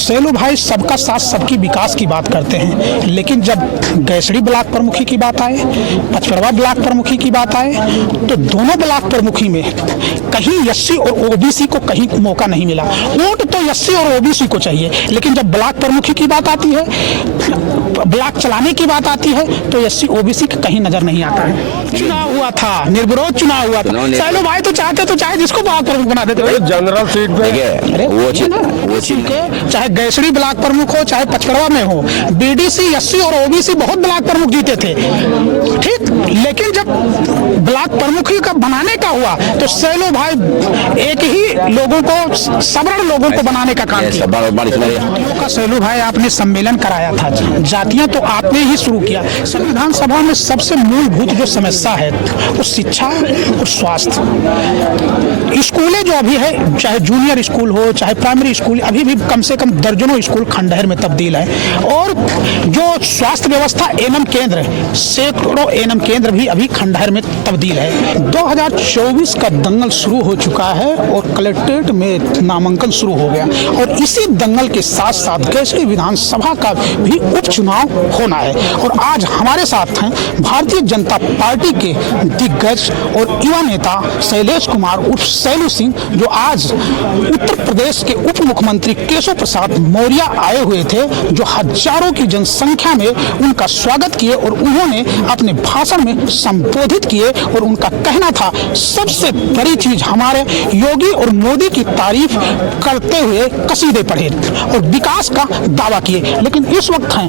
सैलू भाई सबका साथ सबकी विकास की बात करते हैं, लेकिन जब गैसड़ी ब्लॉक प्रमुखी की बात आए, पचपरवा ब्लॉक प्रमुखी की बात आए, तो दोनों ब्लॉक प्रमुखी में कहीं एससी और ओबीसी को कहीं मौका नहीं मिला। वोट तो एससी और ओबीसी को चाहिए, लेकिन जब ब्लॉक प्रमुखी की बात आती है, ब्लॉक चलाने की बात आती है, तो एससी ओबीसी कहीं नजर नहीं आता है। चुनाव हुआ था, निर्विरोध चुनाव हुआ था। सैलू भाई तो चाहते तो चाहे जिसको ब्लॉक प्रमुख बना देते, जनरल सीट पे वो चाहे गैसड़ी ब्लॉक प्रमुख हो चाहे पचपरवा में हो, बीडीसी एससी और ओबीसी बहुत ब्लॉक प्रमुख जीते थे, ठीक। लेकिन जब ब्लॉक प्रमुख का बनाने का हुआ तो सैलू भाई एक ही लोगों को, सवर्ण लोगों को बनाने का काम किया। सैलू भाई आपने सम्मेलन कराया था, जातियां तो आपने ही शुरू किया। संविधान सभा में सबसे मूलभूत जो समस्या है वो शिक्षा और स्वास्थ्य। स्कूलें जो अभी है, चाहे जूनियर स्कूल हो चाहे प्राइमरी स्कूल, अभी भी कम से कम दर्जनों स्कूल खंडहर में तब्दील है। और जो स्वास्थ्य व्यवस्था एनएम केंद्र, सैकड़ों एनएम केंद्र भी अभी खंडहर में तब्दील है। 2024 का दंगल शुरू हो चुका है और कलेक्ट्रेट में नामांकन शुरू हो गया, और इसी दंगल के साथ साथ गैसड़ी विधानसभा का भी उपचुनाव होना है। और आज हमारे साथ हैं भारतीय जनता पार्टी के दिग्गज और युवा नेता शैलेश कुमार उर्फ सैलू सिंह, जो आज उत्तर प्रदेश के उप मुख्यमंत्री केशव प्रसाद मौर्य आए हुए थे, जो हजारों की जनसंख्या में उनका स्वागत किए और उन्होंने अपने भाषण में संबोधित किए। और उनका कहना था सबसे बड़ी चीज हमारे योगी और मोदी की तारीफ करते हुए कसीदे पढ़े और विकास का दावा किए। लेकिन इस वक्त हैं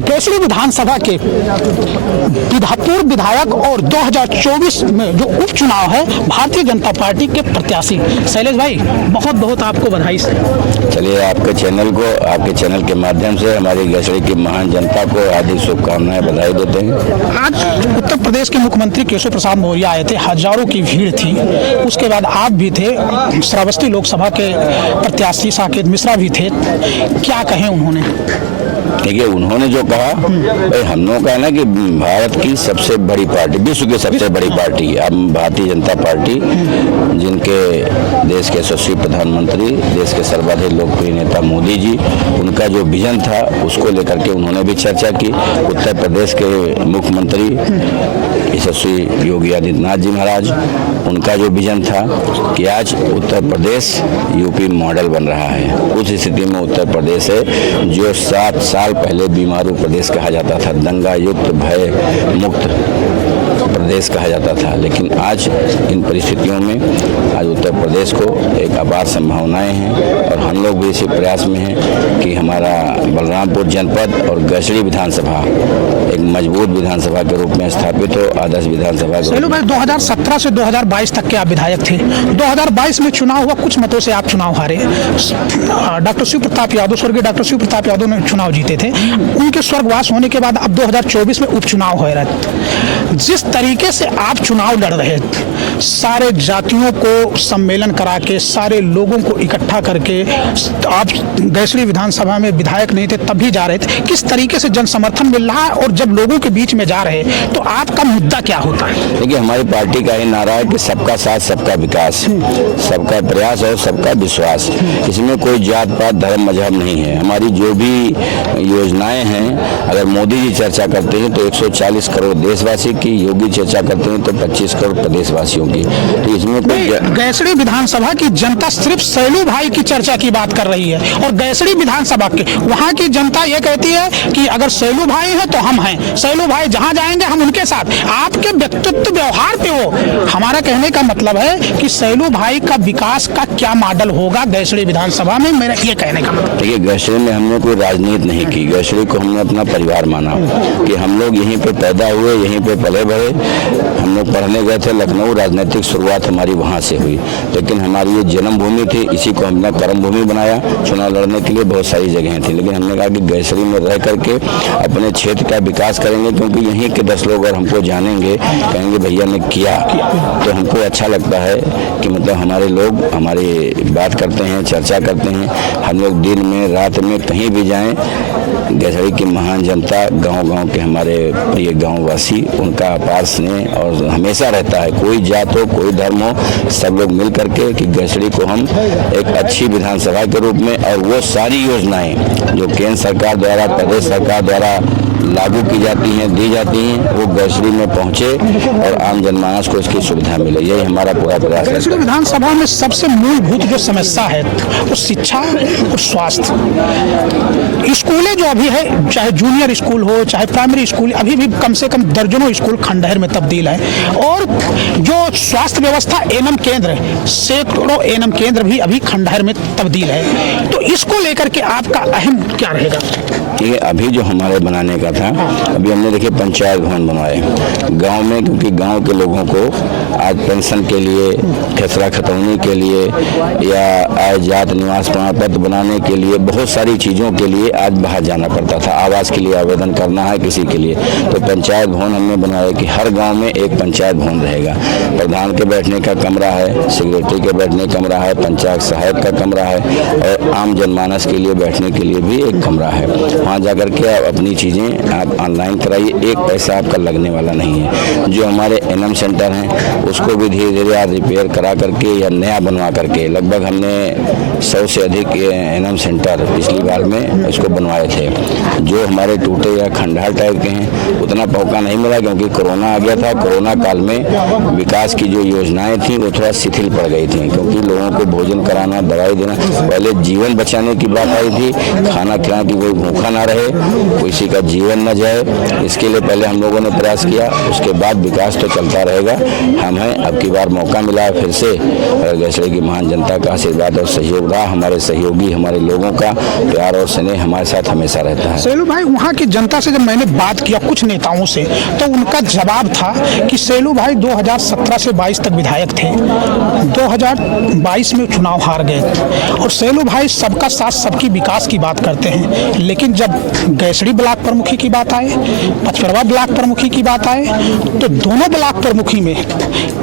गैसड़ी विधानसभा के पूर्व विधायक और 2024 में जो उपचुनाव है भारतीय जनता पार्टी के प्रत्याशी। शैलेश भाई बहुत बहुत आपको बधाई। चलिए, आपके चैनल के माध्यम से हमारी गैसड़ी की महान जनता को हार्दिक शुभकामनाएं, बधाई देते हैं। आज उत्तर प्रदेश के मुख्यमंत्री केशव प्रसाद मौर्य आए थे, हजारों की भीड़ थी। उसके बाद आप भी थे, श्रावस्ती लोकसभा के प्रत्याशी साकेत मिश्रा भी थे। क्या कहें उन्होंने? देखिए, उन्होंने जो कहा, हम लोगों का है ना कि भारत की सबसे बड़ी पार्टी, विश्व की सबसे बड़ी पार्टी अब भारतीय जनता पार्टी, जिनके देश के यशस्वी प्रधानमंत्री, देश के सर्वाधिक लोकप्रिय नेता मोदी जी, उनका जो विजन था उसको लेकर के उन्होंने भी चर्चा की। उत्तर प्रदेश के मुख्यमंत्री यशस्वी योगी आदित्यनाथ जी महाराज, उनका जो विजन था कि आज उत्तर प्रदेश यूपी मॉडल बन रहा है। उस स्थिति में उत्तर प्रदेश है जो 7 साल पहले बीमारू प्रदेश कहा जाता था, दंगा युक्त भय मुक्त प्रदेश कहा जाता था, लेकिन आज इन परिस्थितियों में आज उत्तर प्रदेश को एक अपार संभावनाएं हैं। और हम लोग भी इसी प्रयास में हैं कि हमारा बलरामपुर जनपद और गैसड़ी विधानसभा एक मजबूत विधानसभा के रूप में स्थापित हो, आदर्श विधानसभा। चलो भाई, 2017 से 2022 तक के आप विधायक थे। 2022 में चुनाव हुआ, कुछ मतों से आप चुनाव हारे। डॉक्टर शिव प्रताप यादव, स्वर्गीय डॉक्टर शिव प्रताप यादव ने चुनाव जीते थे। उनके स्वर्गवास होने के बाद अब 2024 में उपचुनाव हो रहा है। जिस तरीके से आप चुनाव लड़ रहे थे, सारे जातियों को सम्मेलन करा के, सारे लोगों को इकट्ठा करके, आप गैसड़ी विधानसभा में विधायक नहीं थे तब भी जा रहे थे, किस तरीके से जन समर्थन मिल रहा है? और जब लोगों के बीच में जा रहे हैं तो आपका मुद्दा क्या होता है? देखिए, हमारी पार्टी का ही नारा है कि सबका साथ सबका विकास, सबका प्रयास और सबका विश्वास। इसमें कोई जात पात धर्म मजहब नहीं है। हमारी जो भी योजनाएं हैं, अगर मोदी जी चर्चा करते हैं तो 140 करोड़ देशवासी की, योगी चर्चा करते हैं तो 25 करोड़ प्रदेशवासियों की। तो इसमें कोई गैसड़ी विधानसभा की जनता सिर्फ सैलू भाई की चर्चा की बात कर रही है, और गैसड़ी विधानसभा के वहाँ की जनता ये कहती है कि अगर सैलू भाई है तो हम हैं, सैलू भाई जहाँ जाएंगे हम उनके साथ। आपके व्यक्तित्व व्यवहार पे हो। हमारा कहने का मतलब है कि सैलू भाई का विकास का क्या मॉडल होगा गैसड़ी विधानसभा में, मेरा ये कहने का मतलब। देखिए, गैसड़ी में हमने कोई राजनीति नहीं की। गैसड़ी को हमने अपना परिवार माना कि हम लोग यहीं पे पैदा हुए, यहीं पे पले बढ़े। हम लोग पढ़ने गए थे लखनऊ, राजनीतिक शुरुआत हमारी वहाँ से हुई, लेकिन हमारी ये जन्मभूमि थी, इसी को हमने कर्मभूमि बनाया। चुनाव लड़ने के लिए बहुत सारी जगहें थी, लेकिन हमने कहा कि गैसड़ी में रह करके अपने क्षेत्र का विकास करेंगे, क्योंकि यहीं के 10 लोग और हमको जानेंगे, कहेंगे भैया ने किया, तो हमको अच्छा लगता है कि मतलब हमारे लोग हमारी बात करते हैं, चर्चा करते हैं। हम लोग दिन में रात में कहीं भी जाएं, गैसड़ी की महान जनता, गांव-गांव के हमारे प्रिय गांववासी, उनका अपार स्नेह हैं और हमेशा रहता है, कोई जात हो कोई धर्म हो, सब लोग मिल करके कि गैसड़ी को हम एक अच्छी विधानसभा के रूप में, और वो सारी योजनाएं जो केंद्र सरकार द्वारा प्रदेश सरकार द्वारा लागू की जाती हैं, दी जाती हैं, वो गैसड़ी में पहुंचे और आम जनमानस को इसकी सुविधा मिले, यही हमारा पूरा प्रयास है। गैसड़ी विधानसभा में सबसे मूलभूत जो समस्या है वो शिक्षा और स्वास्थ्य। स्कूलें जो अभी है, चाहे जूनियर स्कूल हो चाहे प्राइमरी स्कूल, अभी भी कम से कम दर्जनों स्कूल खंडहर में तब्दील है। और जो स्वास्थ्य व्यवस्था एनएम केंद्र है, सैकड़ों एनएम केंद्र भी अभी खंडहर में तब्दील है। तो इसको लेकर के आपका अहम क्या रहेगा? ये अभी जो हमारे बनाने का था, अभी हमने देखिए पंचायत भवन बनवाए गांव में, क्योंकि गांव के लोगों को आज पेंशन के लिए, खसरा खतौनी के लिए या आय जात निवास प्रमाण पत्र बनाने के लिए, बहुत सारी चीज़ों के लिए आज बाहर जाना पड़ता था। आवास के लिए आवेदन करना है किसी के लिए, तो पंचायत भवन हमने बनाया कि हर गाँव में एक पंचायत भवन रहेगा। प्रधान के बैठने का कमरा है, सेक्रेटरी के बैठने का कमरा है, पंचायत सहायक का कमरा है, और आम जनमानस के लिए बैठने के लिए भी एक कमरा है। वहाँ जाकर के आप अपनी चीज़ें आप ऑनलाइन कराइए, एक पैसा आपका लगने वाला नहीं है। जो हमारे एनएम सेंटर हैं उसको भी धीरे धीरे आज रिपेयर करा करके या नया बनवा करके, लगभग हमने 100 से अधिक एनएम सेंटर पिछली बार में इसको बनवाए थे। जो हमारे टूटे या खंडहर टाइप के हैं उतना मौका नहीं मिला, क्योंकि कोरोना आ गया था। कोरोना काल में विकास की जो योजनाएं थी वो थोड़ा शिथिल पड़ गई थी, क्योंकि लोगों को भोजन कराना, दवाई देना, पहले जीवन बचाने की बात आई थी, खाना खिलाना कि कोई भूखा ना रहे, किसी का जीवन न जाए, इसके लिए पहले हम लोगों ने प्रयास किया। उसके बाद विकास तो चलता रहेगा। हम हैं, अब की बार मौका मिला फिर से, गैसड़ी की महान जनता का आशीर्वाद और सहयोग रहा, हमारे सहयोगी, हमारे लोगों का प्यार और स्नेह हमारे साथ हमेशा रहता है। सेलू भाई, वहाँ की जनता से जब मैंने बात किया कुछ नेताओं से, तो उनका जवाब था कि सेलू भाई 2017 से 22 तक विधायक थे, 2022 में चुनाव हार गए, और सेलू भाई सबका साथ सबकी विकास की बात करते हैं, लेकिन जब गैसड़ी ब्लॉक प्रमुखी की बात आए, पचपरवा ब्लॉक प्रमुखी की बात आए, तो दोनों ब्लॉक प्रमुखी में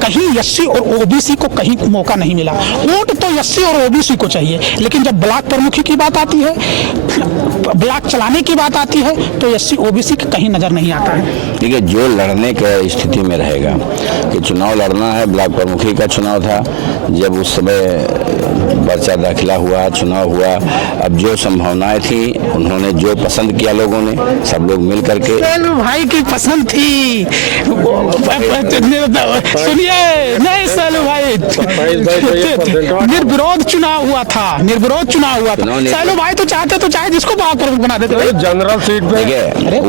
कहीं एससी और ओबीसी को कहीं मौका नहीं मिला। वोट तो एससी और ओबीसी को चाहिए, लेकिन जब ब्लॉक प्रमुखी की बात आती है, ब्लॉक चलाने की बात आती है, तो एससी ओबीसी का कहीं नजर नहीं आता है। देखिए, जो लड़ने की स्थिति में रहेगा कि चुनाव लड़ना है, ब्लॉक प्रमुखी का चुनाव था, जब उस समय पर्चा दाखिला हुआ, चुनाव हुआ, अब जो संभावनाएं थी, उन्होंने जो पसंद किया लोगों ने, सब लोग मिल करके। सेलू भाई की पसंद थी, सुनिए, नहीं सेलू भाई, निर्विरोध चुनाव हुआ था, निर्विरोध चुनाव हुआ था। सेलू भाई तो चाहते तो चाहे जिसको ब्लॉक प्रमुख बना देते, जनरल सीट पे। देखिए,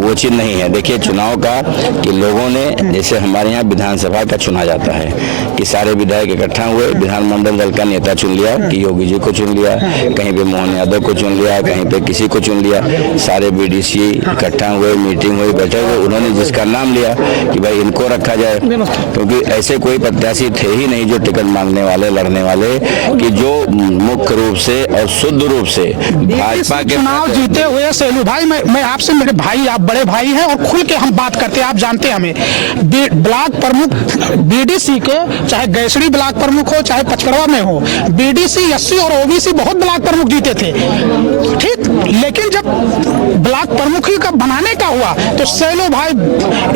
वो चीज नहीं है। देखिए, चुनाव का कि लोगों ने, जैसे हमारे यहाँ विधानसभा का चुना जाता है कि सारे विधायक इकट्ठा हुए, विधानमंडल दल का नेता चुन लिया कि योगी जी को चुन लिया, कहीं पे मोहन यादव को चुन लिया, कहीं पे किसी को चुन लिया, सारे बीडीसी इकट्ठा हुए, मीटिंग हुई, बैठे हुए, उन्होंने जिसका नाम लिया कि भाई इनको रखा जाए, क्योंकि ऐसे कोई प्रत्याशी थे ही नहीं जो टिकट मांगने वाले, लड़ने वाले, कि जो मुख्य रूप से और शुद्ध रूप से भाजपा के चुनाव जीते हुए। सेलू भाई, मैं आपसे, मेरे भाई, आप बड़े भाई हैं और खुल के हम बात करते हैं, आप जानते हैं हमें, ब्लॉक प्रमुख बीडीसी के, चाहे गैसड़ी ब्लॉक प्रमुख हो चाहे पचपरवा में हो, बीडीसी, एससी और ओबीसी बहुत ब्लॉक प्रमुख जीते थे, ठीक, लेकिन जब ब्लॉक प्रमुखी का बनाने का हुआ तो सेलू भाई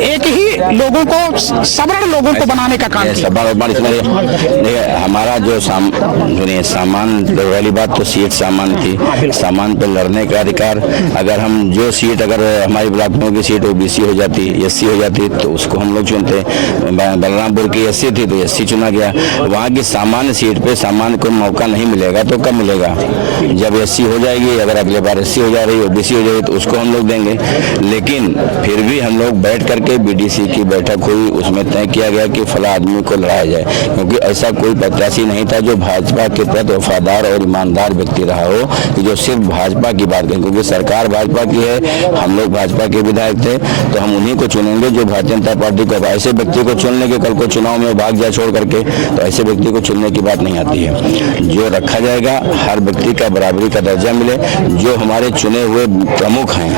एक ही लोगों को, सबरण लोगों को बनाने का काम किया। हमारा जो सामान वाली बात तो सीट सामान थी, सामान पे लड़ने का अधिकार, अगर हम जो सीट, अगर हमारी ब्लॉक प्रमुख की सीट ओबीसी हो जाती, एससी हो जाती, तो उसको हम लोग चुनते। बलरामपुर की एससी थी तो एससी चुना गया। वहाँ की सामान्य सीट पे सामान्य को मौका नहीं मिलेगा तो कब मिलेगा? जब एससी हो जाएगी, अगर अगले बार एससी हो जा रही, ओबीसी हो जाएगी, तो उसको हम लोग देंगे। लेकिन फिर भी हम लोग बैठ करके बीडीसी की बैठक हुई, उसमें तय किया गया कि फला आदमी को लड़ाया जाए, क्योंकि ऐसा कोई प्रत्याशी नहीं था जो भाजपा के प्रति वफादार और ईमानदार व्यक्ति रहा हो, कि जो सिर्फ भाजपा की बात करें, क्योंकि सरकार भाजपा की है, हम लोग भाजपा के विधायक थे, तो हम उन्हीं को चुनेंगे जो भारतीय जनता पार्टी को। ऐसे व्यक्ति को चुनने के, कल को चुनाव में भाग जाए छोड़ करके, तो ऐसे व्यक्ति को चुनने की बात नहीं आती है। जो रखा जाएगा, हर व्यक्ति का बराबरी का दर्जा मिले। जो हमारे चुने हुए प्रमुख हैं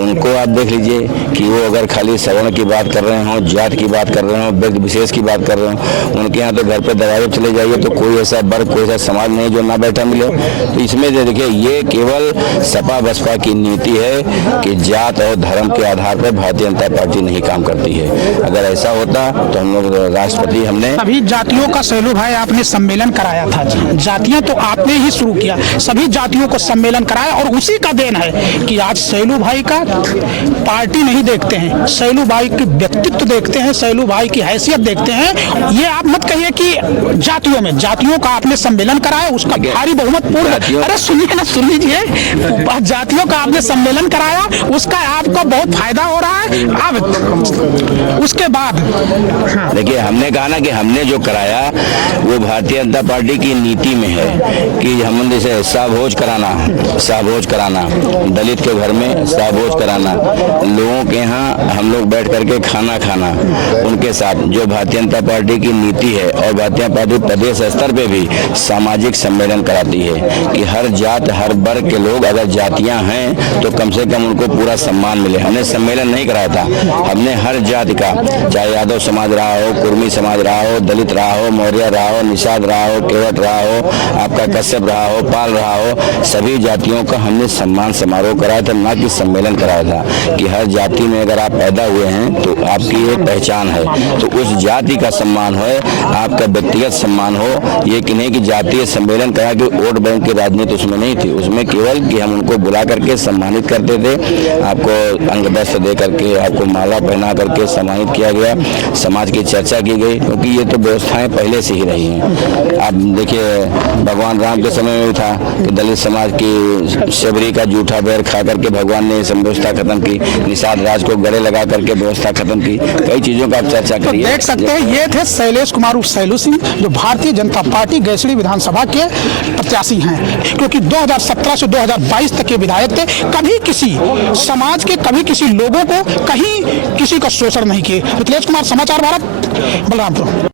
उनको आप देख लीजिए कि वो अगर खाली सवर्ण की बात कर रहे हों, जात की बात कर रहे हों, व्यक्ति विशेष की बात कर रहे हों, उनके यहाँ तो घर पे दरवाजे चले जाइए तो कोई ऐसा वर्ग, कोई ऐसा समाज नहीं जो ना बैठा मिले। तो इसमें देखिए, ये केवल सपा बसपा की नीति है कि जात और धर्म के आधार पर भारतीय जनता पार्टी नहीं काम करती है। अगर ऐसा होता तो हम लोग राष्ट्रपति हमने सभी जातियों का सैलू भाई आपने सम्मेलन कराया था। जातियां तो आपने ही शुरू किया, सभी जातियों को सम्मेलन कराया और उसी का देन है कि आज सैलू भाई का पार्टी नहीं देखते हैं, सैलू भाई की व्यक्तित्व देखते हैं, सैलू भाई की हैसियत देखते हैं। ये आप मत कहिए कि जातियों का आपने सम्मेलन कराया, उसका भारी बहुमत पूर्ण। अरे सुनिए ना, सुन लीजिए, जातियों का आपने सम्मेलन कराया, उसका आपको बहुत फायदा हो रहा है। अब उसके बाद देखिए, हमने कहा ना कि हमने जो कराया वो भारतीय जनता पार्टी की नीति में है कि हम जैसे शाहभोज कराना, दलित के घर में शाहभोज कराना, लोगों के यहाँ हम लोग बैठ करके खाना खाना, उनके साथ जो भारतीय जनता पार्टी की नीति है। और भारतीय जनता पार्टी प्रदेश स्तर पे भी सामाजिक सम्मेलन कराती है कि हर जात हर वर्ग के लोग, अगर जातियां हैं तो कम से कम उनको पूरा सम्मान मिले। हमने सम्मेलन नहीं कराया था, हमने हर जाति का, चाहे यादव समाज रहा हो, कुर्मी समाज रहा हो, दलित रहा हो, मौर्य रहा हो, निषाद रहा हो, केवट रहा हो, आपका कश्यप रहा हो, पाल रहा हो, सभी जातियों का हमने सम्मान समारोह कराया था, ना कि सम्मेलन कराया था। कि हर जाति में अगर आप पैदा हुए हैं तो आपकी एक पहचान है, तो उस जाति का सम्मान हो, आपका व्यक्तिगत सम्मान हो। ये कि नहीं कि जातीय सम्मेलन करा कि वोट बैंक की राजनीति उसमें नहीं थी, उसमें केवल कि हम उनको बुला करके सम्मानित करते थे, आपको अंगवस्त्र दे करके, आपको माला पहना करके सम्मानित किया गया, समाज की चर्चा की गई, क्योंकि ये तो व्यवस्थाएं पहले से ही रही हैं। आप देखिए, भगवान राम के समय में भी था कि दलित समाज की शबरी का जूठा बैर खा करके भगवान ने व्यवस्था खत्म की, निषाद राज को गले लगा करके व्यवस्था खत्म की, कई चीजों का आप चर्चा तो करिए। देख सकते हैं, ये थे शैलेश कुमार उर्फ सैलू सिंह, जो भारतीय जनता पार्टी गैसड़ी विधानसभा के प्रत्याशी हैं, क्योंकि 2017 से 2022 तक के विधायक थे। कभी किसी समाज के, कभी किसी लोगों को कहीं किसी का शोषण नहीं किए। मिथिलेश कुमार, समाचार भारत, बलरामपुर।